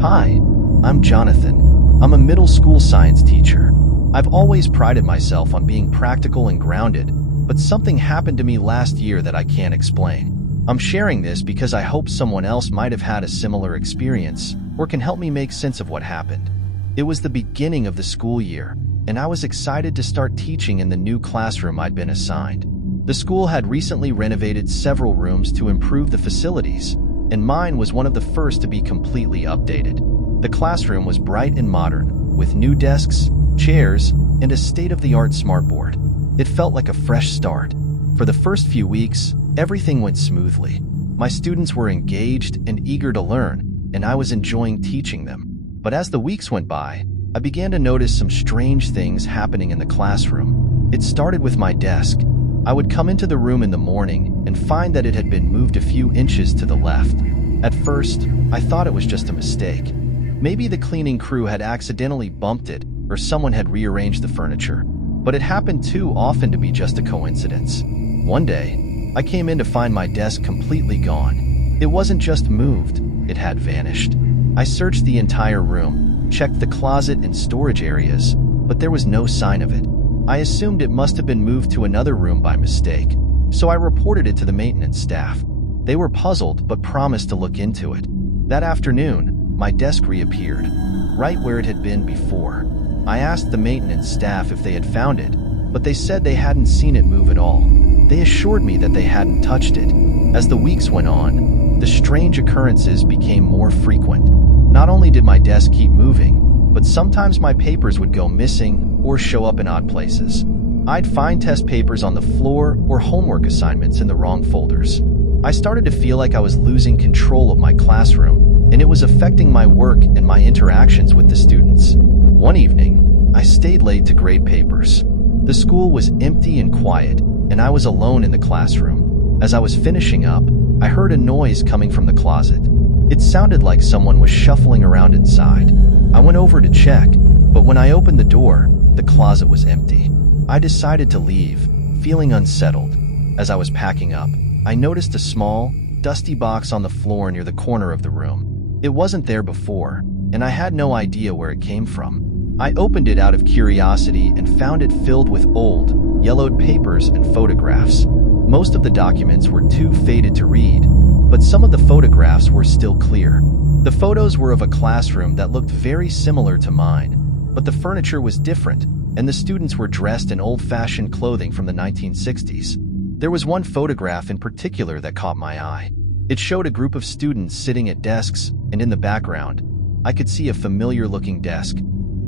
Hi, I'm Jonathan. I'm a middle school science teacher. I've always prided myself on being practical and grounded, but something happened to me last year that I can't explain. I'm sharing this because I hope someone else might have had a similar experience or can help me make sense of what happened. It was the beginning of the school year, and I was excited to start teaching in the new classroom I'd been assigned. The school had recently renovated several rooms to improve the facilities, and mine was one of the first to be completely updated. The classroom was bright and modern, with new desks, chairs, and a state-of-the-art smartboard. It felt like a fresh start. For the first few weeks, everything went smoothly. My students were engaged and eager to learn, and I was enjoying teaching them. But as the weeks went by, I began to notice some strange things happening in the classroom. It started with my desk. I would come into the room in the morning and find that it had been moved a few inches to the left. At first, I thought it was just a mistake. Maybe the cleaning crew had accidentally bumped it, or someone had rearranged the furniture. But it happened too often to be just a coincidence. One day, I came in to find my desk completely gone. It wasn't just moved, it had vanished. I searched the entire room, checked the closet and storage areas, but there was no sign of it. I assumed it must have been moved to another room by mistake, so I reported it to the maintenance staff. They were puzzled but promised to look into it. That afternoon, my desk reappeared, right where it had been before. I asked the maintenance staff if they had found it, but they said they hadn't seen it move at all. They assured me that they hadn't touched it. As the weeks went on, the strange occurrences became more frequent. Not only did my desk keep moving, but sometimes my papers would go missing or show up in odd places. I'd find test papers on the floor or homework assignments in the wrong folders. I started to feel like I was losing control of my classroom, and it was affecting my work and my interactions with the students. One evening, I stayed late to grade papers. The school was empty and quiet, and I was alone in the classroom. As I was finishing up, I heard a noise coming from the closet. It sounded like someone was shuffling around inside. I went over to check, but when I opened the door, the closet was empty. I decided to leave, feeling unsettled. As I was packing up, I noticed a small, dusty box on the floor near the corner of the room. It wasn't there before, and I had no idea where it came from. I opened it out of curiosity and found it filled with old, yellowed papers and photographs. Most of the documents were too faded to read, but some of the photographs were still clear. The photos were of a classroom that looked very similar to mine, but the furniture was different, and the students were dressed in old-fashioned clothing from the 1960s. There was one photograph in particular that caught my eye. It showed a group of students sitting at desks, and in the background, I could see a familiar-looking desk.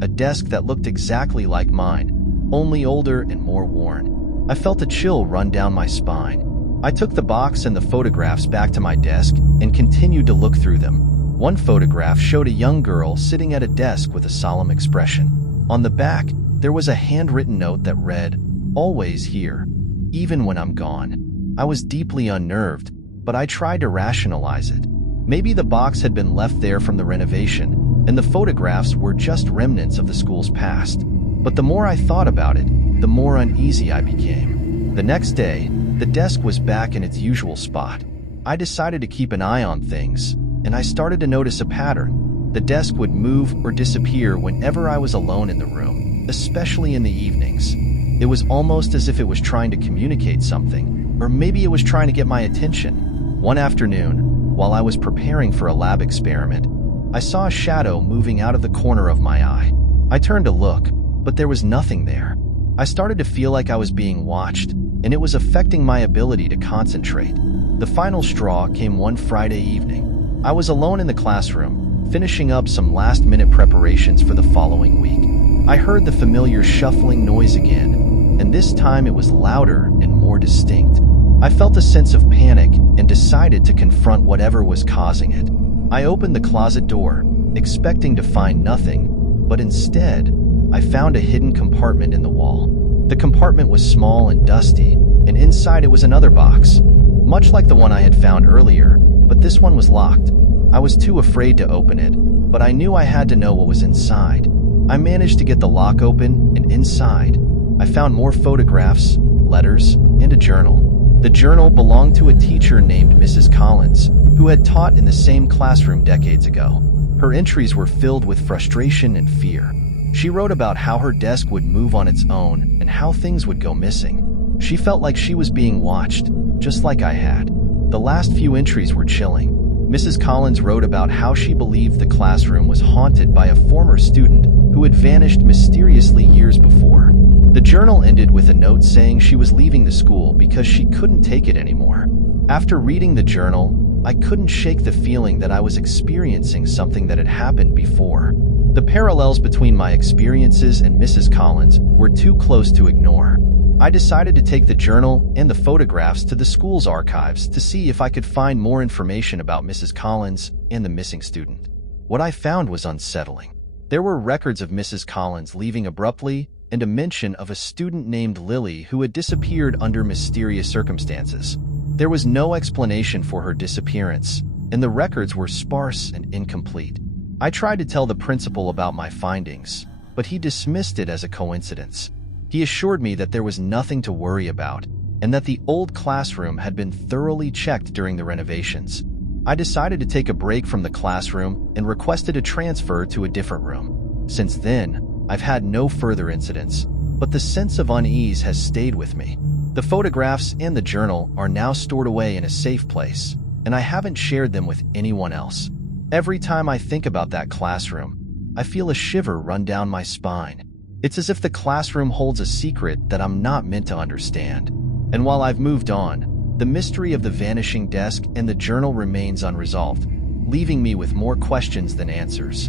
A desk that looked exactly like mine, only older and more worn. I felt a chill run down my spine. I took the box and the photographs back to my desk and continued to look through them. One photograph showed a young girl sitting at a desk with a solemn expression. On the back, there was a handwritten note that read, "Always here, even when I'm gone." I was deeply unnerved, but I tried to rationalize it. Maybe the box had been left there from the renovation, and the photographs were just remnants of the school's past. But the more I thought about it, the more uneasy I became. The next day, the desk was back in its usual spot. I decided to keep an eye on things, and I started to notice a pattern. The desk would move or disappear whenever I was alone in the room, especially in the evenings. It was almost as if it was trying to communicate something, or maybe it was trying to get my attention. One afternoon, while I was preparing for a lab experiment, I saw a shadow moving out of the corner of my eye. I turned to look, but there was nothing there. I started to feel like I was being watched, and it was affecting my ability to concentrate. The final straw came one Friday evening. I was alone in the classroom, finishing up some last-minute preparations for the following week. I heard the familiar shuffling noise again, and this time it was louder and more distinct. I felt a sense of panic and decided to confront whatever was causing it. I opened the closet door, expecting to find nothing, but instead, I found a hidden compartment in the wall. The compartment was small and dusty, and inside it was another box, much like the one I had found earlier, but this one was locked. I was too afraid to open it, but I knew I had to know what was inside. I managed to get the lock open, and inside, I found more photographs, letters, and a journal. The journal belonged to a teacher named Mrs. Collins, who had taught in the same classroom decades ago. Her entries were filled with frustration and fear. She wrote about how her desk would move on its own and how things would go missing. She felt like she was being watched, just like I had. The last few entries were chilling. Mrs. Collins wrote about how she believed the classroom was haunted by a former student who had vanished mysteriously years before. The journal ended with a note saying she was leaving the school because she couldn't take it anymore. After reading the journal, I couldn't shake the feeling that I was experiencing something that had happened before. The parallels between my experiences and Mrs. Collins were too close to ignore. I decided to take the journal and the photographs to the school's archives to see if I could find more information about Mrs. Collins and the missing student. What I found was unsettling. There were records of Mrs. Collins leaving abruptly and a mention of a student named Lily who had disappeared under mysterious circumstances. There was no explanation for her disappearance, and the records were sparse and incomplete. I tried to tell the principal about my findings, but he dismissed it as a coincidence. He assured me that there was nothing to worry about, and that the old classroom had been thoroughly checked during the renovations. I decided to take a break from the classroom and requested a transfer to a different room. Since then, I've had no further incidents, but the sense of unease has stayed with me. The photographs and the journal are now stored away in a safe place, and I haven't shared them with anyone else. Every time I think about that classroom, I feel a shiver run down my spine. It's as if the classroom holds a secret that I'm not meant to understand. And while I've moved on, the mystery of the vanishing desk and the journal remains unresolved, leaving me with more questions than answers.